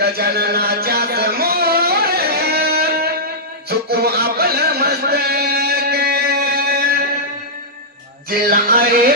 गजाननाच्या समोर चुकू आपलं मस्तक. जिल्हा आहे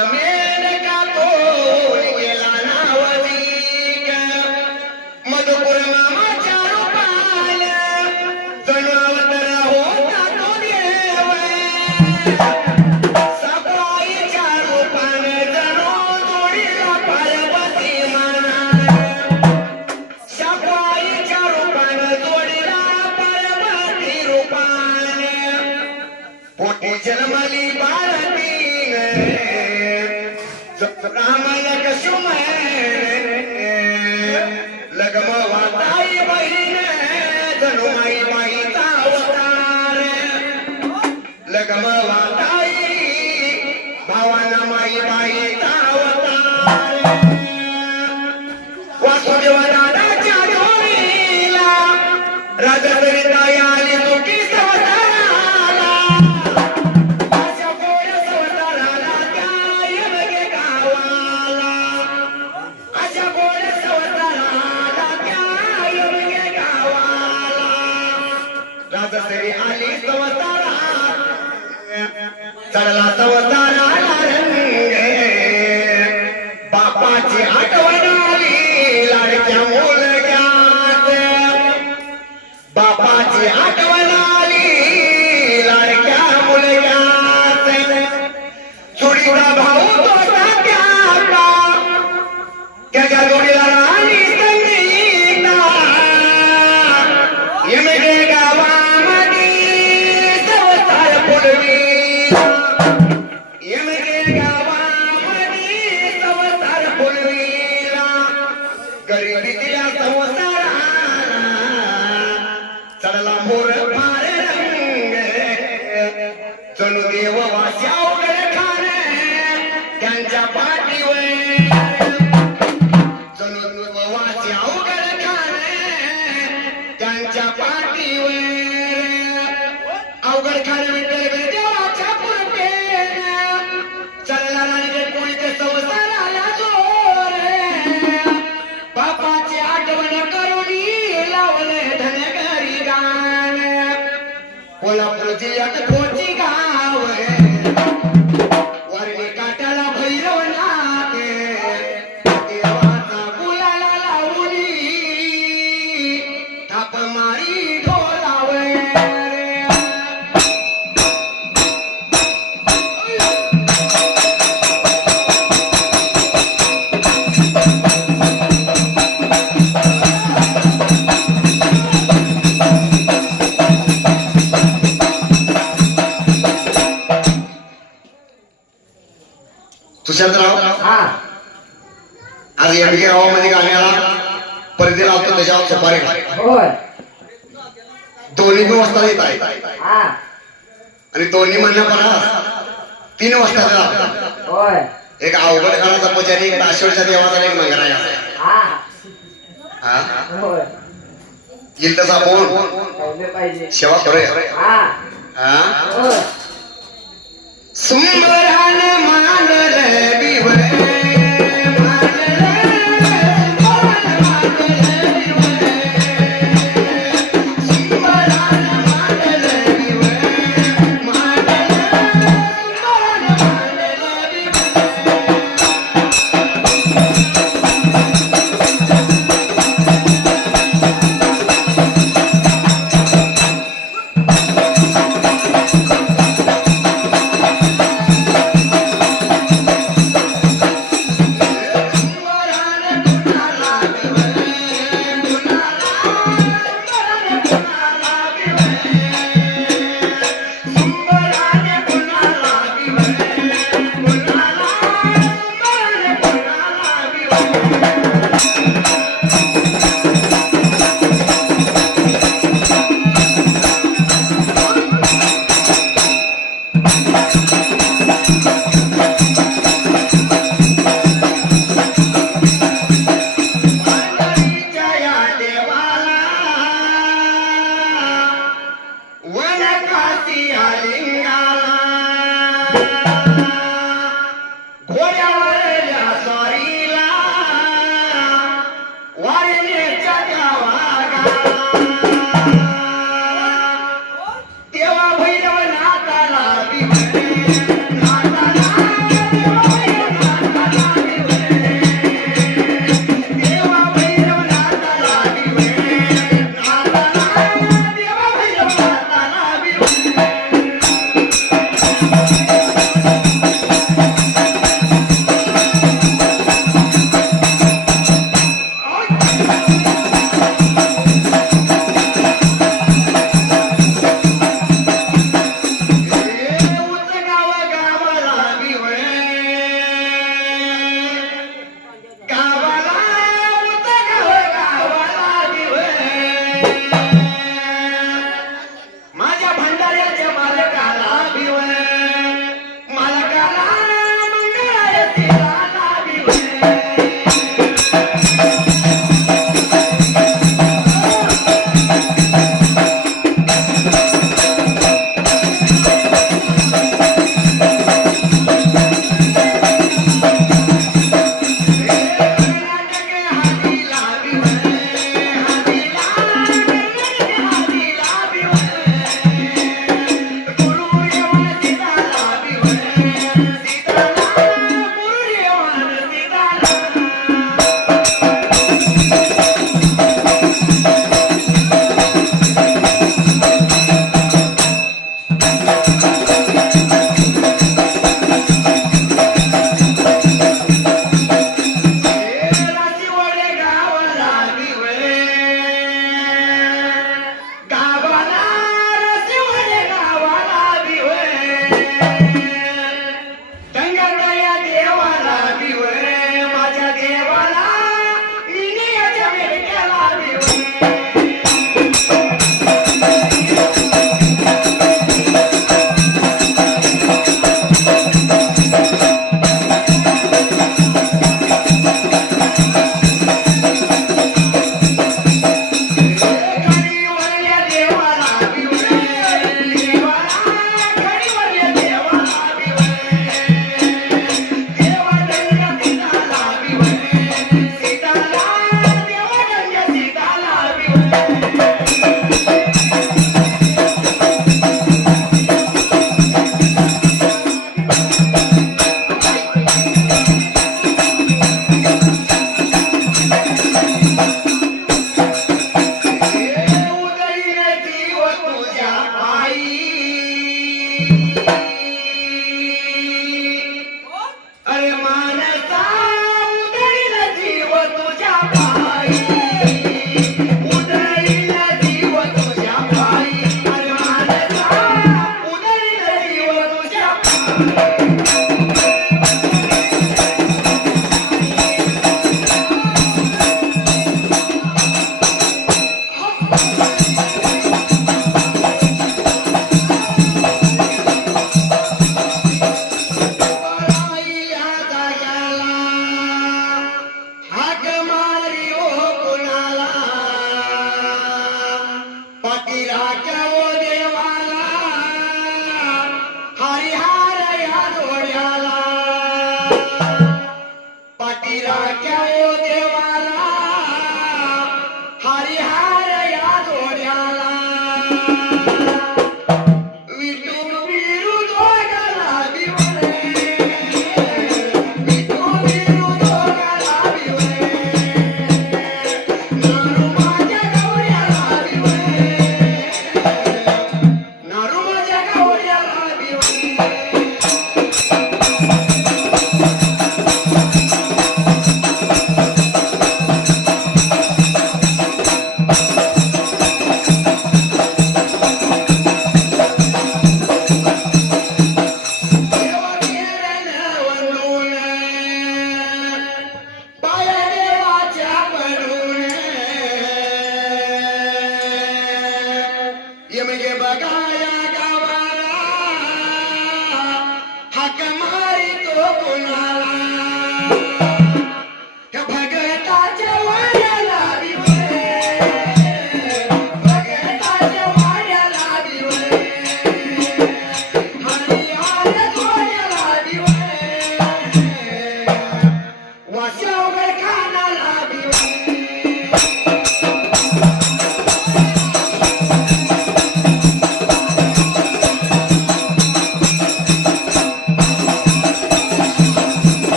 Amém. Camargo. ஆட்சி ஆட்டவா चढला मोर पार रंग. चलो देव वास्या घाल. होय. दोन्ही बी वाजता येत आहे. हा. आणि दोन्ही म्हणण्यापणा तीन वाजता. होय. एक अवघड काळाचा पुजारी एक नाशिवच्या देवाचा एक मंगराय हा. हा? येईल तसा बोल. पाहिजे.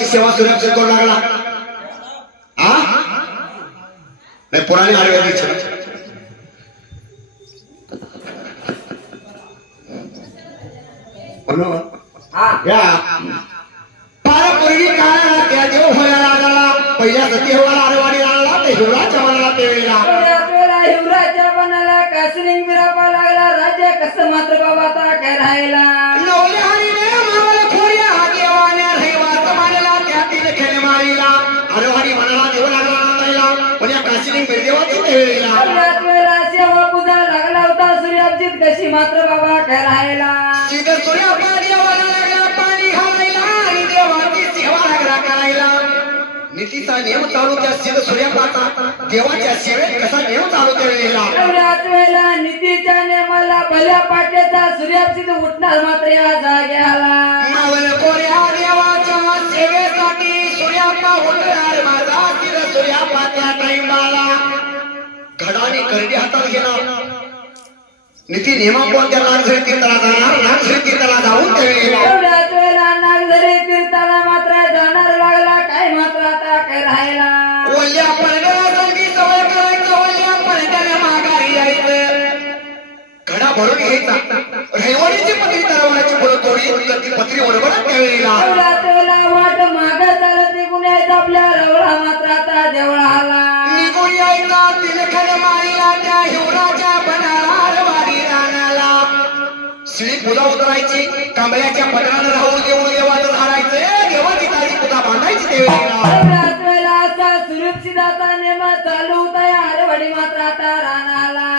देवाची सेवा सुरक्षित करू लागला. नाही पुराणी आयुर्वेदिक पारपूर्वी त्या देव होया लागला. पहिल्या सती आरवाडी लागला ते हिवराच्या मनाला ते वेळेला लागला. राजा कस मात्र बाबा काय राहिला? त्यातील खेळ मारीला हरहरी मनाला देव लागला नांदायला पण या काशीने बिरदेवाची देवीला सेवा पूजा लागला होता सूर्याभिजित कशी मात्र बाबा काय राहिला सीध देवाला लागला पाणी घालायला आणि देवाची सेवा लागला करायला. नीतीचा नियम चालू त्या सिद्ध सूर्यापाचा. देवाच्या सेवेत कसा नियम चालू त्या वेळेला? एवढ्याच वेळेला नितीच्या नियमाला भल्या पाट्याचा सूर्याभिजित उठणार मात्र या जाग्याला मावळ कोऱ्या सूर्यापाच्या टाइमाला घडाने करडी हातात घेणार नीती नियमापोन त्या नागझरी तीर्थाला जाणार नागझरी तीर्थाला जाऊन त्या वेळेला नागझरी तीर्थाला मात्र जाणार लागला काय मात्र आता काय राहिला वल्ल्या पलट्याला भरून घ्यायचा रहिवाडीची पत्री तरवाची फुलं तोडी ती पत्री बरोबर त्यावेळेला एवढ्याच वेळेला वाट माग चालत निघून यायचं आपल्या रवळा मात्र आता देवळाला. निघून यायचा तिलखन मारीला त्या हिवराच्या बनाला वारी रानाला शिळी पूजा उतरायची कांबळ्याच्या पदरानं राहून देऊन देवाचं झाडायचं. देवाची तारी पूजा बांधायची वेळेला असा सुरक्षिताचा नेम चालू होता या हरवडी मात्र आता रानाला.